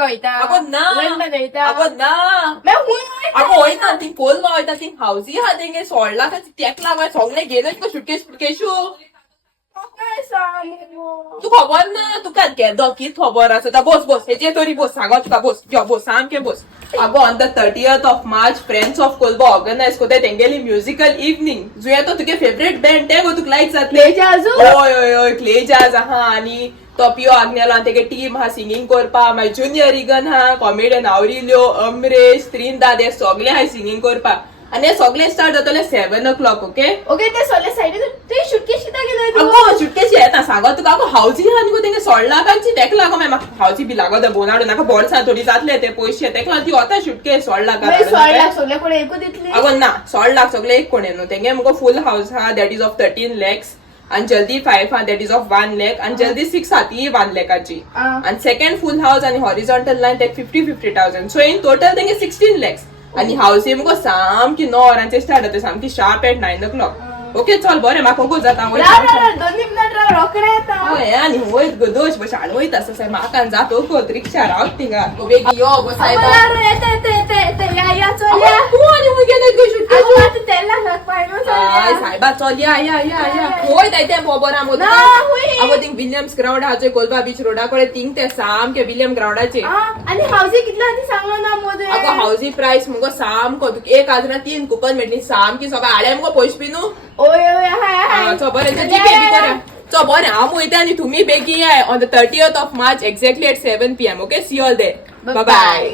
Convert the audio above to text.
वयता अगो ना वयता अगो ना अगो वयता ती कोलवा वयता ती हावजी आहा तेंगे सोडला तेक लागोन सगळे घेयन तुका सुटकेस फुटकेशू तू खबर ना तुका घेदो कित खबर आसा बोस बोस हेजे तरी बोस सांगो तुका बोस यो बोस सामके बोस अगो on the 30th of March friends of Colva organise कोते तेंगेली म्युजिकल इवनिंग जुया तो तुगे फेवरेट बँड ते गो तुका लायक जातले ओय ओय ओय क्ले जॅज आहा आनी टॉपियो आग्नेला तेगे टीम हा सिंगिंग करपा मागीर जुनियर इगन हा कॉमेडियन आवरिल्यो अमरेश त्रिंदाद हे सगळे हाय सिंगिंग करपा आनी हे सगळे स्टार्ट जातले 7 o'clock ओके ओके ते सोले साइडीन ते शुटकेस किता गेले तू अगो सुटकेस येता सांगो तुका अगो हावजी आहा न्ही गो तेंगे सोडला कांची तेका लागो म्हाका हावजी बी लागो द बोनाडो नाका बोर्डसा थोडी जातले ते पयशे तेका लागो ती होता सुटकेस सोडला का सोले कोण एकू दितली अगो ना सोडलाक सगळे एक कोणे न्हू तेंगे मुगो फुल हाऊस हा that is of 13 lakhs and जल्दी 5 हा that is of 1 lakh and जल्दी 6 हा ती 1 lakhची and सेकंड फुल हाऊस आणि हॉरिझॉन्टल लाईन तेक 50,000 सो इन टोटल तेंगे 16 lakhs आणि हावसी मुगो सामकी 9 वरांचे स्टार्ट जाता सामकी शार्प एट 9 o'clock ओके चल बरें म्हाका गो जाता दोन मिनट राव रोकडे येता हय आनी वयत गो दोश बशान वयत आसा साय म्हाका जातो कोत रिक्षा राव थिंगा बेगी यो गो सायबा या चोल्या तू आनी हुंय गेले गो अगो आता तेला पायनो हाय सायबा चल या या या या होय तायते मोबरा मोद अगो थिंग विलियम्स ग्राउंड हा जे कोलबा बीच रोडा कडे थिंग ते सामके विलियम ग्राउंडाचे आणि हावजी कितला आधी सांगलो ना मोदे अगो हावजी प्राइस मुगो सामको 1000 3 कुपन मेळटली सामकी सगळं आडे मुगो पयशे पिनू ओय ओय हाय हाय चल बरें जीपे बी करा चल बरें हांव वयता आनी तुमी बेगी on the 30th of March exactly at 7 PM okay see all there bye bye